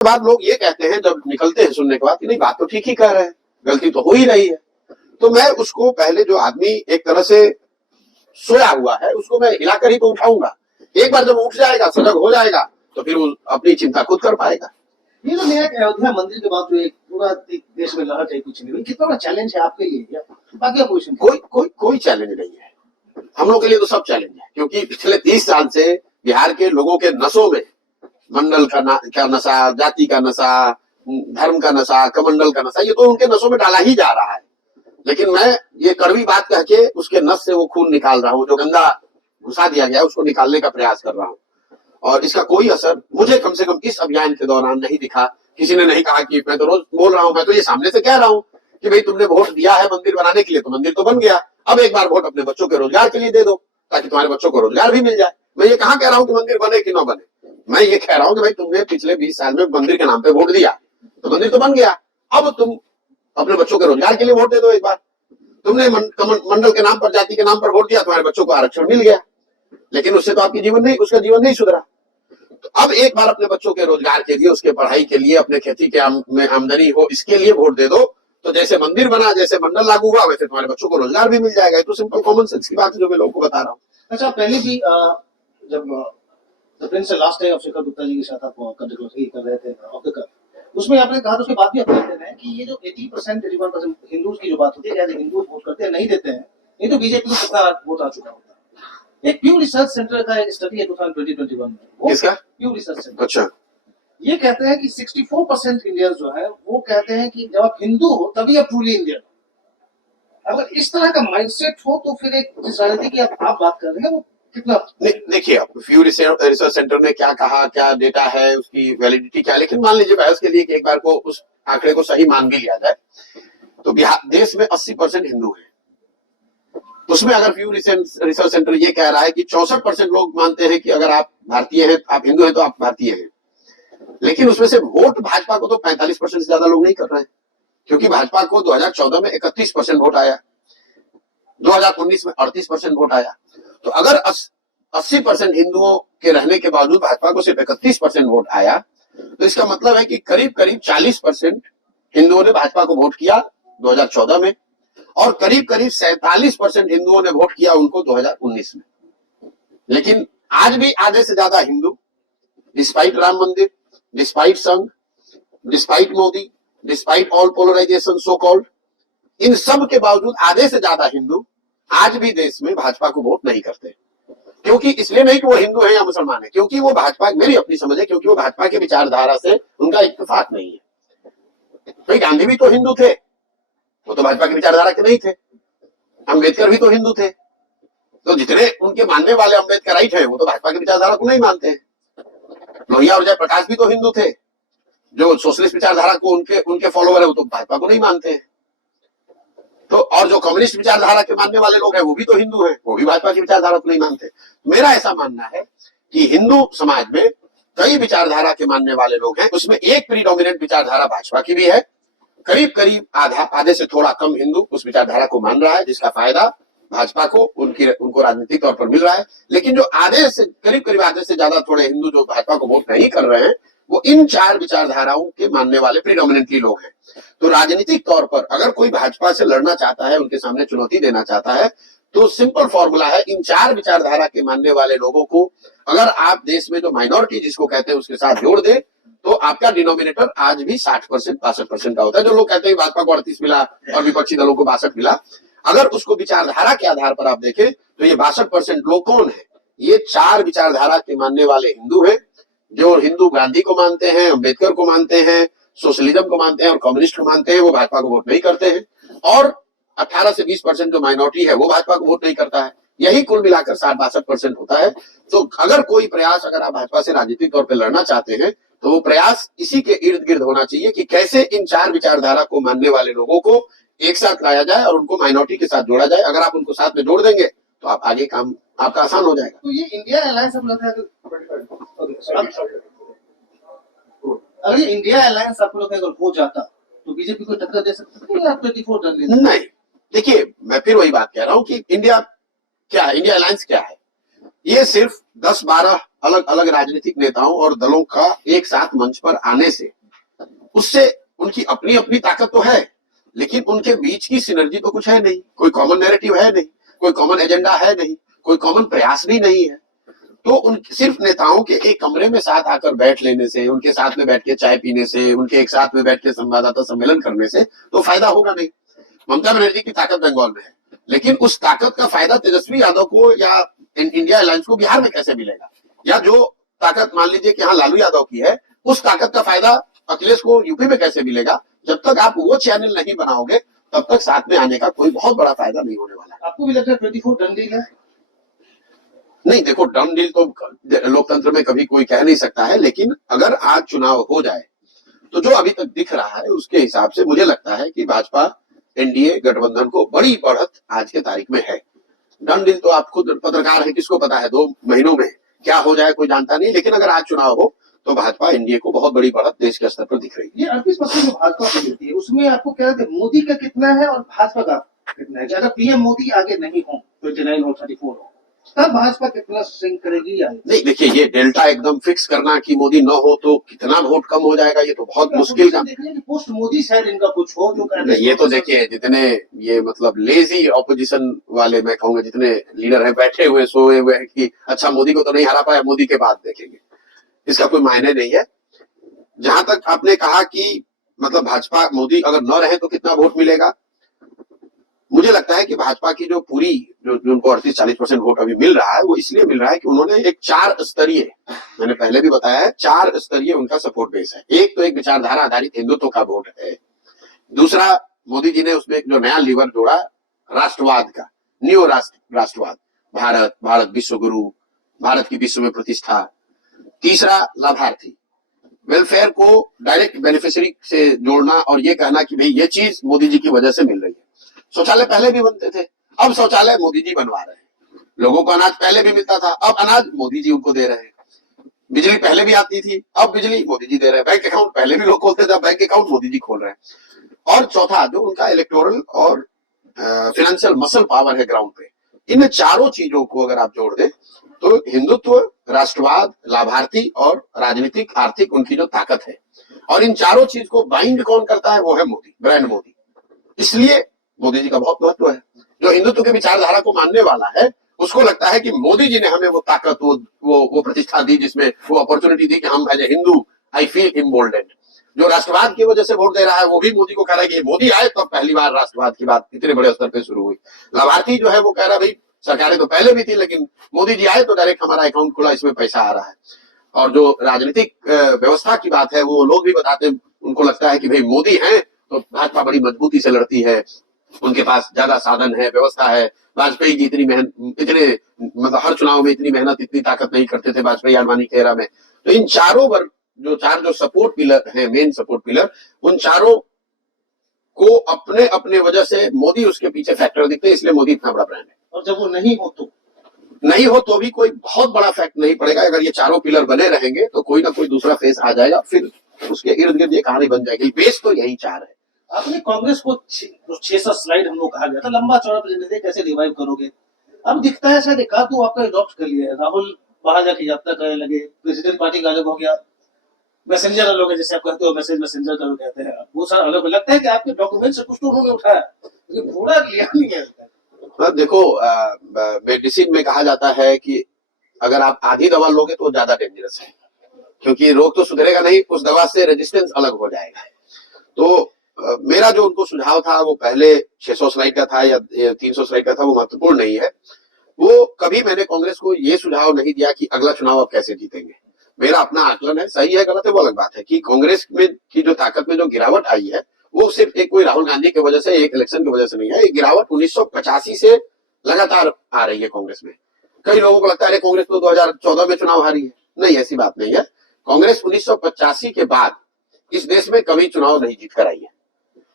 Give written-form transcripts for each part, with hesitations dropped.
बाद लोग ये कहते हैं जब निकलते हैं सुनने के बाद कि नहीं बात तो ठीक ही कह रहे हैं, गलती तो हो ही रही है। तो मैं उसको पहले जो आदमी एक तरह से सोया हुआ है उसको मैं हिलाकर ही तो उठाऊंगा। एक बार जब उठ जाएगा, सजग हो जाएगा, तो फिर वो अपनी चिंता खुद कर पाएगा। ये जो नया अयोध्या मंदिर के बाद जो एक पूरा देश में लहर चाहिए कुछ नहीं, कितना बड़ा चैलेंज है आपके लिए या बाकी क्वेश्चन? कोई चैलेंज नहीं है, हम लोग के लिए तो सब चैलेंज है, क्योंकि पिछले 30 साल से बिहार के लोगों के नसों में मंडल का नशा, जाति का नशा, धर्म का नशा, कमंडल का नशा, ये तो उनके नसों में डाला ही जा रहा है। लेकिन मैं ये कड़वी बात कह के उसके नस से वो खून निकाल रहा हूँ, जो गंदा घुसा दिया गया उसको निकालने का प्रयास कर रहा हूँ। और इसका कोई असर मुझे कम से कम इस अभियान के दौरान नहीं दिखा। किसी ने नहीं कहा कि मैं तो रोज बोल रहा हूँ, मैं तो ये सामने से कह रहा हूँ कि भाई तुमने वोट दिया है मंदिर बनाने के लिए, तो मंदिर तो बन गया, अब एक बार वोट अपने बच्चों के रोजगार के लिए दे दो ताकि तुम्हारे बच्चों को रोजगार भी मिल जाए। मैं ये कहाँ कह रहा हूँ कि मंदिर बने कि ना बने, मैं ये कह रहा हूँ कि भाई तुमने पिछले 20 साल में मंदिर के नाम पे वोट दिया, तो मंदिर तो बन गया, अब तुम अपने बच्चों के रोजगार के लिए वोट दे दो। एक बार तुमने मंडल के नाम पर, जाति के नाम पर वोट दिया, तुम्हारे बच्चों को आरक्षण मिल गया, लेकिन उससे तो आपकी उसका जीवन नहीं सुधरा। तो अब एक बार अपने बच्चों के रोजगार के लिए, उसके पढ़ाई के लिए, अपने खेती के में आमदनी हो, इसके लिए वोट दे दो, तो जैसे मंदिर बना, जैसे मंडल लागू हुआ, वैसे तुम्हारे बच्चों को रोजगार भी मिल जाएगा। तो सिंपल कॉमन सेंस की बात है जो मैं लोगों को बता रहा हूँ। अच्छा, पहले भी जब prince last day of Shekhar Gupta ji के साथ आप कर रहे थे ऑफ द कप, उसमें आपने कहा, तो उसके बाद भी आप कहते हैं कि ये जो 80% 81% हिंदूज की जो बात होती है, हिंदू वोट करते हैं, नहीं देते हैं, ये तो बीजेपी को कितना वोट आ चुका होता है। एक प्यू रिसर्च सेंटर का एक स्टडी है 2021 में, किसका? प्यू रिसर्च सेंटर। अच्छा, ये कहते हैं कि 64% इंडियंस जो है वो कहते हैं कि जब आप हिंदू हो तभी आप ट्रूली इंडियन हो। अगर इस तरह का माइंडसेट हो तो फिर एक जिस राजनीति की आप बात कर रहे हैं वो कितना? देखिए, फ्यू रिसर्च सेंटर ने क्या कहा, क्या डेटा है, उसकी वैलिडिटी क्या है, लेकिन मान लीजिए बहस के लिए कि एक बार को उस आंकड़े को सही मान भी लिया जाए, तो बिहार देश में 80% हिंदू है। उसमें अगर फ्यू रिसर्च सेंटर ये कह रहा है कि 64% लोग मानते हैं कि अगर आप भारतीय हैं, आप हिंदू हैं, तो आप भारतीय हैं, लेकिन उसमें से वोट भाजपा को तो 45% से ज्यादा लोग नहीं कर रहे हैं, क्योंकि भाजपा को 2014 में 31% वोट आया, 2019 में 38% वोट आया। तो अगर 80% हिंदुओं के रहने के बावजूद भाजपा को सिर्फ 31% वोट आया, तो इसका मतलब है कि करीब करीब 40% हिंदुओं ने भाजपा को वोट किया 2014 में, और करीब करीब 47% हिंदुओं ने वोट किया उनको 2019 में। लेकिन आज भी आधे से ज्यादा Hindu, despite Ram Mandir, despite Sangh, despite Modi, despite all polarisation so called, इन सब के बावजूद आधे से ज्यादा हिंदू आज भी देश में भाजपा को वोट नहीं करते। क्योंकि इसलिए नहीं कि वो हिंदू है या मुसलमान है, क्योंकि वो भाजपा, मेरी अपनी समझ है, क्योंकि वो भाजपा के विचारधारा से उनका इत्तेफाक नहीं है। भाई गांधी भी तो हिंदू थे, वो तो भाजपा की विचारधारा के नहीं थे। अंबेडकर भी तो हिंदू थे, तो जितने उनके मानने वाले अम्बेडकराइट हैं वो तो भाजपा की विचारधारा को नहीं मानते हैं। लोहिया और जयप्रकाश भी तो हिंदू थे, जो सोशलिस्ट विचारधारा को उनके फॉलोअर है वो तो भाजपा को नहीं मानते हैं। तो और जो कम्युनिस्ट विचारधारा के मानने वाले लोग हैं वो भी तो हिंदू हैं, वो भी भाजपा की विचारधारा को नहीं मानते। मेरा ऐसा मानना है कि हिंदू समाज में कई विचारधारा के मानने वाले लोग हैं, उसमें एक प्रीडोमिनेंट विचारधारा भाजपा की भी है। करीब करीब आधे से थोड़ा कम हिंदू उस विचारधारा को मान रहा है, जिसका फायदा भाजपा को उनको राजनीतिक तौर पर मिल रहा है। लेकिन जो करीब आधे से ज्यादा थोड़े हिंदू जो भाजपा को वोट नहीं कर रहे हैं, वो इन चार विचारधाराओं के मानने वाले प्रीडोमिनेंटली लोग हैं। तो राजनीतिक तौर पर अगर कोई भाजपा से लड़ना चाहता है, उनके सामने चुनौती देना चाहता है, तो सिंपल फॉर्मूला है, इन चार विचारधारा के मानने वाले लोगों को अगर आप देश में जो माइनॉरिटी जिसको कहते हैं उसके साथ जोड़ दे, तो आपका डिनोमिनेटर आज भी 60% 65% का होता है। जो लोग कहते हैं भाजपा को 38 मिला और विपक्षी दलों को 62 मिला, अगर उसको विचारधारा के आधार पर आप देखें तो ये 62% लोग कौन है? ये चार विचारधारा के मानने वाले हिंदू हैं, जो हिंदू गांधी को मानते हैं, अम्बेडकर को मानते हैं, सोशलिज्म को मानते हैं और कम्युनिस्ट को मानते हैं, वो भाजपा को वोट नहीं करते हैं। और 18 से 20% जो माइनॉरिटी है वो भाजपा को वोट नहीं करता है। यही कुल मिलाकर 60-62% होता है। तो अगर कोई प्रयास, अगर आप भाजपा से राजनीतिक तौर पर लड़ना चाहते हैं, तो वो प्रयास इसी के इर्द गिर्द होना चाहिए कि कैसे इन चार विचारधारा को मानने वाले लोगों को एक साथ लाया जाए और उनको माइनॉरिटी के साथ जोड़ा जाए। अगर आप उनको साथ में जोड़ देंगे तो आप आगे काम आपका आसान हो जाएगा। तो ये इंडिया अलायंस अगर इंडिया अलायंस आप लोग अगर हो जाता तो बीजेपी को टक्कर दे सकते थे या 24 रन नहीं। देखिए, मैं फिर वही बात कह रहा हूँ कि इंडिया क्या है, इंडिया अलायंस क्या है? ये सिर्फ 10-12 अलग अलग राजनीतिक नेताओं और दलों का एक साथ मंच पर आने से, उससे उनकी अपनी अपनी ताकत तो है, लेकिन उनके बीच की सिनर्जी तो कुछ है नहीं, कोई कॉमन नैरेटिव है नहीं, कोई कॉमन एजेंडा है नहीं, कोई कॉमन प्रयास भी नहीं है। तो उन सिर्फ नेताओं के एक कमरे में साथ आकर बैठ लेने से, उनके साथ में बैठ के चाय पीने से, उनके एक साथ में बैठ के संवाददाता सम्मेलन करने से तो फायदा होगा नहीं। ममता बनर्जी की ताकत बंगाल में है, लेकिन उस ताकत का फायदा तेजस्वी यादव को या इंडिया अलायंस को बिहार में कैसे मिलेगा? या जो ताकत मान लीजिए कि हाँ लालू यादव की है, उस ताकत का फायदा अखिलेश को यूपी में कैसे मिलेगा? जब तक आप वो चैनल नहीं बनाओगे तब तक साथ में आने का कोई बहुत बड़ा फायदा नहीं होने वाला। आपको भी लगता है 24 डन डील है? नहीं, देखो डन डील तो लोकतंत्र में कभी कोई कह नहीं सकता है, लेकिन अगर आज चुनाव हो जाए तो जो अभी तक दिख रहा है उसके हिसाब से मुझे लगता है कि भाजपा एनडीए गठबंधन को बड़ी बढ़त आज के तारीख में है। डन डील तो आप खुद पत्रकार है, किसको पता है 2 महीनों में क्या हो जाए कोई जानता नहीं, लेकिन अगर आज चुनाव हो तो भाजपा एनडीए को बहुत बड़ी बढ़त देश के स्तर पर दिख रही है। ये 38% जो भाजपा को मिलती है उसमें आपको क्या लगता है मोदी का कितना है और भाजपा का कितना है? अगर पीएम मोदी आगे नहीं हो, 29 हो, 34 हो, तब भाजपा कितना स्विंग करेगी? या नहीं, देखिए ये डेल्टा एकदम फिक्स करना कि मोदी न हो तो कितना वोट कम हो जाएगा, ये तो बहुत मुश्किल काम। देखिए कि पोस्ट मोदी शायद इनका कुछ हो जो नहीं, ये तो देखिए जितने ये मतलब लेजी ऑपोजिशन वाले मैं कहूंगा जितने लीडर हैं बैठे हुए सोए हुए हैं कि अच्छा मोदी को तो नहीं हरा पाया, मोदी के बाद देखेंगे, इसका कोई मायने नहीं है। जहां तक आपने कहा कि मतलब भाजपा मोदी अगर न रहे तो कितना वोट मिलेगा, मुझे लगता है कि भाजपा की जो पूरी जो उनको 38-40% वोट अभी मिल रहा है वो इसलिए मिल रहा है कि उन्होंने एक 4 स्तरीय, मैंने पहले भी बताया है, 4 स्तरीय उनका सपोर्ट बेस है। एक तो एक विचारधारा आधारित हिंदुत्व का वोट है, दूसरा मोदी जी ने उसमें जो नया लीवर जोड़ा राष्ट्रवाद का, न्यू राष्ट्रवाद, भारत विश्व गुरु, भारत की विश्व में प्रतिष्ठा, तीसरा लाभार्थी, वेलफेयर को डायरेक्ट बेनिफिशियरी से जोड़ना और ये कहना कि भाई ये चीज मोदी जी की वजह से मिल रही है। शौचालय पहले भी बनते थे, अब शौचालय मोदी जी बनवा रहे हैं। लोगों को अनाज पहले भी मिलता था, अब अनाज मोदी जी उनको दे रहे हैं। बिजली पहले भी आती थी, अब बिजली मोदी जी दे रहे हैं। बैंक अकाउंट पहले भी लोग खोलते थे, अब बैंक अकाउंट मोदी जी खोल रहे हैं। और चौथा जो उनका इलेक्टोरल और फाइनेंशियल मसल पावर है ग्राउंड पे, इन चारों चीजों को अगर आप जोड़ दें तो हिंदुत्व, राष्ट्रवाद, लाभार्थी और राजनीतिक आर्थिक उनकी जो ताकत है, और इन चारों चीज को बाइंड कौन करता है वो है मोदी, ब्रांड मोदी। इसलिए मोदी जी का बहुत महत्व है। जो हिंदुत्व के विचारधारा को मानने वाला है उसको लगता है कि मोदी जी ने हमें वो ताकत, वो प्रतिष्ठा दी, जिसमें वो अपॉर्चुनिटी दी कि हम as a Hindu I feel emboldened. जो राष्ट्रवाद की वजह से वोट दे रहा है वो भी मोदी को कह रहा है कि मोदी आए तब पहली बार राष्ट्रवाद की बात इतने बड़े स्तर पे शुरू हुई। लाभार्थी जो है वो कह रहा है भाई सरकारें तो पहले भी थी लेकिन मोदी जी आए तो डायरेक्ट हमारा अकाउंट खुला, इसमें पैसा आ रहा है। और जो राजनीतिक व्यवस्था की बात है वो लोग भी बताते हैं, उनको लगता है कि भाई मोदी है तो भाजपा बड़ी मजबूती से लड़ती है, उनके पास ज्यादा साधन है, व्यवस्था है। वाजपेयी जी इतने मतलब हर चुनाव में इतनी मेहनत इतनी ताकत नहीं करते थे वाजपेयी आडवाणी के एरा में। तो इन चारों वर्ग जो 4 जो सपोर्ट पिलर है, मेन सपोर्ट पिलर, उन चारों को अपने अपने वजह से मोदी उसके पीछे फैक्टर दिखते हैं, इसलिए मोदी इतना बड़ा ब्रांड है। और जब वो नहीं हो तो भी कोई बहुत बड़ा फैक्ट नहीं पड़ेगा। अगर ये चारों पिलर बने रहेंगे तो कोई ना कोई दूसरा फेस आ जाएगा, फिर उसके इर्द गिर्द ये कहानी बन जाएगी। बेस तो यही 4 है। आपने कांग्रेस को 600 स्लाइड हम लोग कहा गया था लंबा चौड़ा प्रेजेंटेशन कैसे रिवाइव करोगे? अब दिखता है शायद एक आध दो आपका अडॉप्ट कर लिया है। राहुल बाहर जाके यात्रा करने लगे, प्रेसिडेंट पार्टी का अलग हो गया, मैसेंजर अलग है, जैसे आप कहते हो मैसेंजर करो कहते हैं, वो सारा अलग लगता है कि आपके डॉक्यूमेंट से कुछ तो उन्होंने उठाया लेकिन पूरा लिया नहीं है। देखो मेडिसिन में कहा जाता है कि अगर आप आधी दवा लोगे तो ज्यादा डेंजरस है, क्योंकि रोग तो सुधरेगा नहीं, उस दवा से रेजिस्टेंस अलग हो जाएगा। तो मेरा जो उनको सुझाव था वो पहले 600 स्लाइड का था या 300 स्लाइड का था, वो महत्वपूर्ण नहीं है। वो कभी मैंने कांग्रेस को ये सुझाव नहीं दिया कि अगला चुनाव आप कैसे जीतेंगे। मेरा अपना आकलन है, सही है गलत है वो अलग बात है, कि कांग्रेस में की जो ताकत में जो गिरावट आई है वो सिर्फ एक कोई राहुल गांधी की वजह से, एक इलेक्शन की वजह से नहीं है। एक गिरावट 1985 से लगातार आ रही है कांग्रेस में। कई लोगों को लगता है कांग्रेस तो 2014 में चुनाव हारी है, नहीं ऐसी बात नहीं है। कांग्रेस 1985 के बाद इस देश में कभी चुनाव नहीं जीत कर आई है,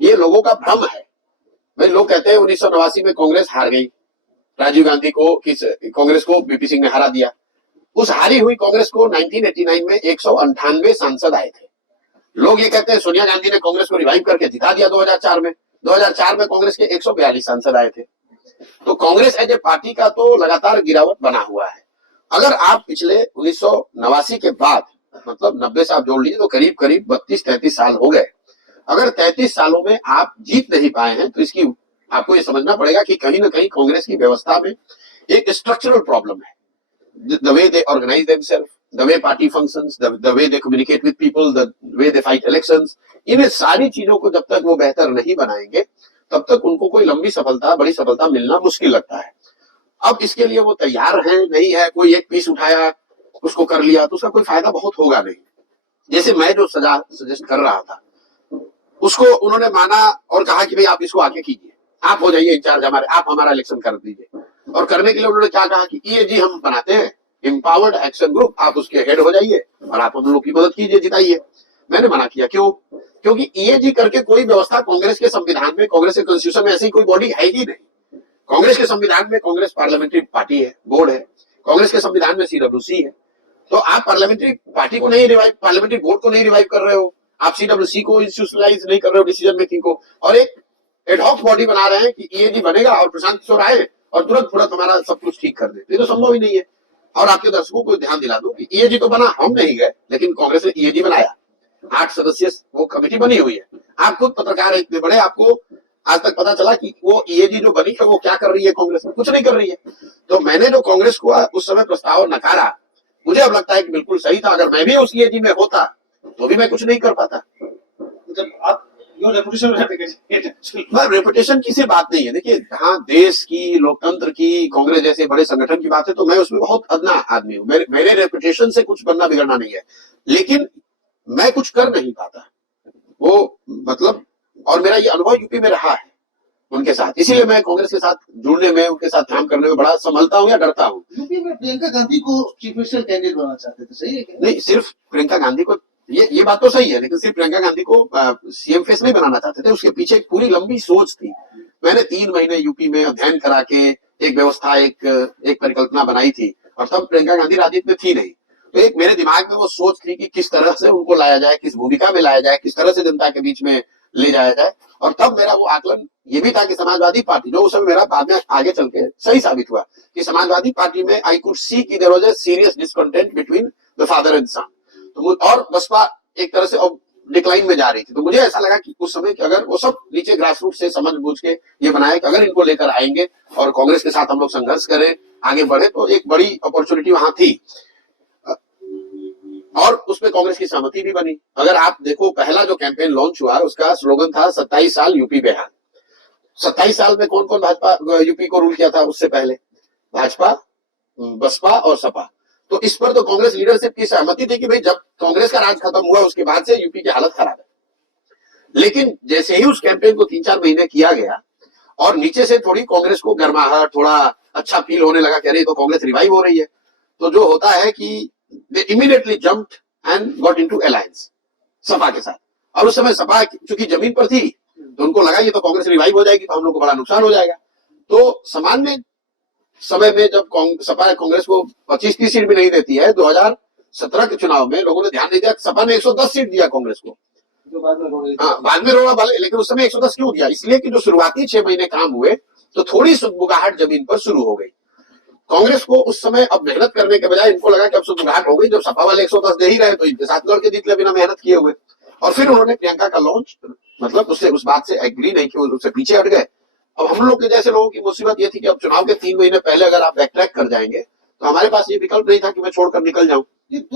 ये लोगों का भ्रम है। भाई लोग कहते हैं 1989 में कांग्रेस हार गई, राजीव गांधी को कांग्रेस को बीपी सिंह ने हरा दिया। उस हारी हुई कांग्रेस को 1989 में 198 सांसद आए थे। लोग ये कहते हैं सोनिया गांधी ने कांग्रेस को रिवाइव करके जिता दिया 2004 में। 2004 में कांग्रेस के 142 सांसद आए थे। तो कांग्रेस एज ए पार्टी का तो लगातार गिरावट बना हुआ है। अगर आप पिछले 1989 के बाद मतलब 90 से आप जोड़ लीजिए तो करीब करीब 32-33 साल हो गए। अगर 33 सालों में आप जीत नहीं पाए हैं तो इसकी आपको ये समझना पड़ेगा कि कहीं ना कहीं कांग्रेस की व्यवस्था में एक स्ट्रक्चरल प्रॉब्लम है। The way they organize themselves, the way party functions, the way they communicate with people, the way they fight elections, इन सारी चीजों को जब तक वो बेहतर नहीं बनाएंगे तब तक उनको कोई लंबी सफलता, बड़ी सफलता मिलना मुश्किल लगता है। अब इसके लिए वो तैयार है नहीं है, कोई एक पीस उठाया उसको कर लिया तो उसका कोई फायदा बहुत होगा नहीं। जैसे मैं जो सजेस्ट कर रहा था उसको उन्होंने माना और कहा कि भाई आप इसको आके कीजिए, आप हो जाइए इंचार्ज हमारे, आप हमारा इलेक्शन कर दीजिए। और करने के लिए उन्होंने क्या कहा कि ईएजी हम बनाते हैं, एम्पावर्ड एक्शन ग्रुप, आप उसके हेड हो जाइए और आप हम लोग की मदद कीजिए, जिताइए। मैंने मना किया, क्यों? क्योंकि ईएजी करके कोई व्यवस्था कांग्रेस के संविधान में, कांग्रेस के कॉन्स्टिट्यूशन में ऐसी कोई बॉडी है ही नहीं। कांग्रेस के संविधान में कांग्रेस पार्लियामेंट्री पार्टी है, बोर्ड है, कांग्रेस के संविधान में सीडब्ल्यूसी है। तो आप पार्लियामेंट्री पार्टी को नहीं रिवाइव, पार्लियामेंट्री बोर्ड को नहीं रिवाइव कर रहे हो, आप सीडब्ल्यूसी को इंस्टीट्यूशनलाइज नहीं कर रहे हो डिसीजन मेकिंग को, और एक एडहॉक बॉडी बना रहे हैं कि ईएजी बनेगा और प्रशांत किशोर आए और तुरंत तुरंत हमारा सब कुछ ठीक कर दे। ये तो संभव ही नहीं है। और आपके दर्शकों को ध्यान दिला दूं कि ईएजी तो बना, हम नहीं गए, लेकिन कांग्रेस ने ईएजी बनाया, 8 सदस्य वो कमेटी बनी हुई है। आप खुद पत्रकार इतने बड़े, आपको आज तक पता चला कि वो ईएजी जो बनी है वो क्या कर रही है? कांग्रेस में कुछ नहीं कर रही है। तो मैंने जो कांग्रेस को उस समय प्रस्ताव नकारा, मुझे अब लगता है कि बिल्कुल सही था। अगर मैं भी उस ईएजी में होता तो भी मैं कुछ नहीं कर पाता। मतलब आप योर रेपुटेशन रेपुटेशन की सिर्फ बात नहीं है। देखिए, हाँ, देश की, लोकतंत्र की, कांग्रेस जैसे बड़े संगठन की बात है तो मैं उसमें बहुत अदना आदमी हूँ। मेरे रेपुटेशन से कुछ बनना बिगड़ना नहीं है, लेकिन मैं कुछ कर नहीं पाता वो, मतलब, और मेरा ये अनुभव यूपी में रहा है उनके साथ, इसीलिए मैं कांग्रेस के साथ जुड़ने में, उनके साथ काम करने में बड़ा संभलता हूँ या डरता हूँ। यूपी में प्रियंका गांधी को चीफ मिनिस्टर कैंडिडेट बनाना चाहते थे, सही है क्या? नहीं, सिर्फ प्रियंका गांधी को, ये बात तो सही है, लेकिन सिर्फ प्रियंका गांधी को सीएम फेस नहीं बनाना चाहते थे, उसके पीछे एक पूरी लंबी सोच थी। मैंने 3 महीने यूपी में अध्ययन करा के एक व्यवस्था, एक परिकल्पना बनाई थी, और तब प्रियंका गांधी राजनीति में थी नहीं। तो एक मेरे दिमाग में वो सोच थी कि किस तरह से उनको लाया जाए, किस भूमिका में लाया जाए, किस तरह से जनता के बीच में ले जाया जाए। और तब मेरा वो आकलन ये भी था कि समाजवादी पार्टी, जो उस समय मेरा बाद में आगे चल के सही साबित हुआ, कि समाजवादी पार्टी में आई कुड सी कि there was a serious discontent between the father and son. तो और बसपा एक तरह से अब डिक्लाइन में जा रही थी। तो मुझे ऐसा लगा कि उस समय कि अगर वो सब नीचे ग्रास रूट से समझ बूझ के ये बनाया कि अगर इनको लेकर आएंगे और कांग्रेस के साथ हम लोग संघर्ष करें, आगे बढ़े, तो एक बड़ी अपॉर्चुनिटी वहां थी। और उसमें कांग्रेस की सहमति भी बनी। अगर आप देखो, पहला जो कैंपेन लॉन्च हुआ उसका स्लोगन था 27 साल यूपी बिहार। 27 साल में कौन कौन भाजपा यूपी को रूल किया था उससे पहले? भाजपा, बसपा और सपा। तो इस पर तो कांग्रेस लीडरशिप की सहमति थी कि भाई जब कांग्रेस का राज खत्म हुआ उसके बाद से यूपी की हालत खराब है। लेकिन जैसे ही उस कैंपेन को 3-4 महीने किया गया और नीचे से थोड़ी कांग्रेस को गर्माहट, थोड़ा अच्छा फील होने लगा कि अरे तो कांग्रेस रिवाइव हो रही है, तो जो होता है कि they immediately jumped and got into alliance Sapa के साथ। और उस समय सपा चूंकि जमीन पर थी तो उनको लगा ये तो कांग्रेस रिवाइव हो जाएगी तो हम लोग को बड़ा नुकसान हो जाएगा। तो सामान्य समय में जब सपा कांग्रेस को 25-30 सीट भी नहीं देती है, 2017 के चुनाव में लोगों ने ध्यान नहीं दिया, सपा ने 110 सीट दिया कांग्रेस को, जो बाद में बाद में रोड़ा वाले, लेकिन उस समय 110 क्यों दिया? इसलिए कि जो शुरुआती 6 महीने काम हुए तो थोड़ी सुगबुगाहट जमीन पर शुरू हो गई। कांग्रेस को उस समय अब मेहनत करने के बजाय इनको लगा कि अब सुगबुगाहट हो गई, जब सपा वाले 110 दे ही रहे तो इनके साथ लड़के जीत ले बिना मेहनत किए हुए। और फिर उन्होंने प्रियंका का लॉन्च, मतलब उससे उस बात से एग्री नहीं किया, उससे पीछे हट गए। अब हम लोग के जैसे लोगों की मुसीबत ये थी कि अब चुनाव के 3 महीने पहले अगर आप बैक ट्रैक कर जाएंगे तो हमारे पास ये विकल्प नहीं था कि मैं छोड़कर निकल जाऊं।